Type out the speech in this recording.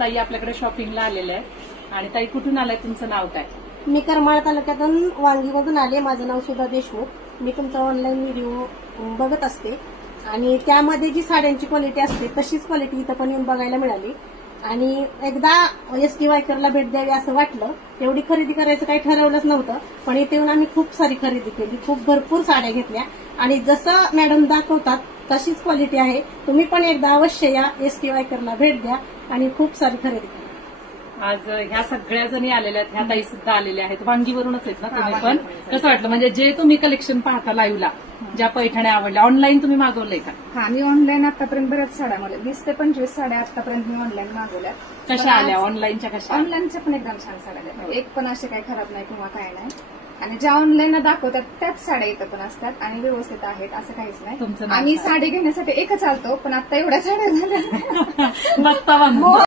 ताई आपल्याकडे शॉपिंगला आलेल्या आहेत आणि ताई कुठून आलाय, तुमचं नाव काय? मी करमाळ तालुक्यातून वांगीमधून आले. माझं नाव सुधा देशमुख. मी तुमचा ऑनलाईन व्हिडिओ बघत असते आणि त्यामध्ये जी साड्यांची क्वालिटी असते तशीच क्वालिटी इथं पण येऊन बघायला मिळाली आणि एकदा एसटी वायकरला भेट द्यावी असं वाटलं. एवढी खरेदी करायचं काही ठरवलंच नव्हतं, पण इथे येऊन आम्ही खूप सारी खरेदी केली. खूप भरपूर साड्या घेतल्या आणि जसं मॅडम दाखवतात तशीच क्वालिटी आहे. तुम्ही पण एकदा अवश्य या एसटी वायकरला भेट द्या आणि खूप सारी खरेदी करा. आज ह्या सगळ्या जणी आलेल्या आहेत, ह्या ताई सुद्धा आलेल्या आहेत. वांगीवरूनच आहेत ना तुम्ही पण? कसं वाटलं म्हणजे जे तुम्ही कलेक्शन पाहता लाईव्हला, ज्या पैठण्या आवडल्या, ऑनलाईन तुम्ही मागवलंय का? हा, मी ऑनलाईन आतापर्यंत बऱ्याच साड्या मला 20 ते 25 साड्या आतापर्यंत मी ऑनलाईन मागवल्या. कशा आल्या ऑनलाईनच्या? कशा? ऑनलाईनच्या पण एकदम छान साड्या आहेत. एक पण असे काही खराब नाही किंवा काय नाही. आणि ज्या ऑनलाईन दाखवतात त्याच साड्या इथं पण असतात आणि व्यवस्थित आहेत, असं काहीच नाही. तुमचं आम्ही साडी घेण्यासाठी एकच आलतो, पण आता एवढ्या साड्या झाल्या बस्ता बांधून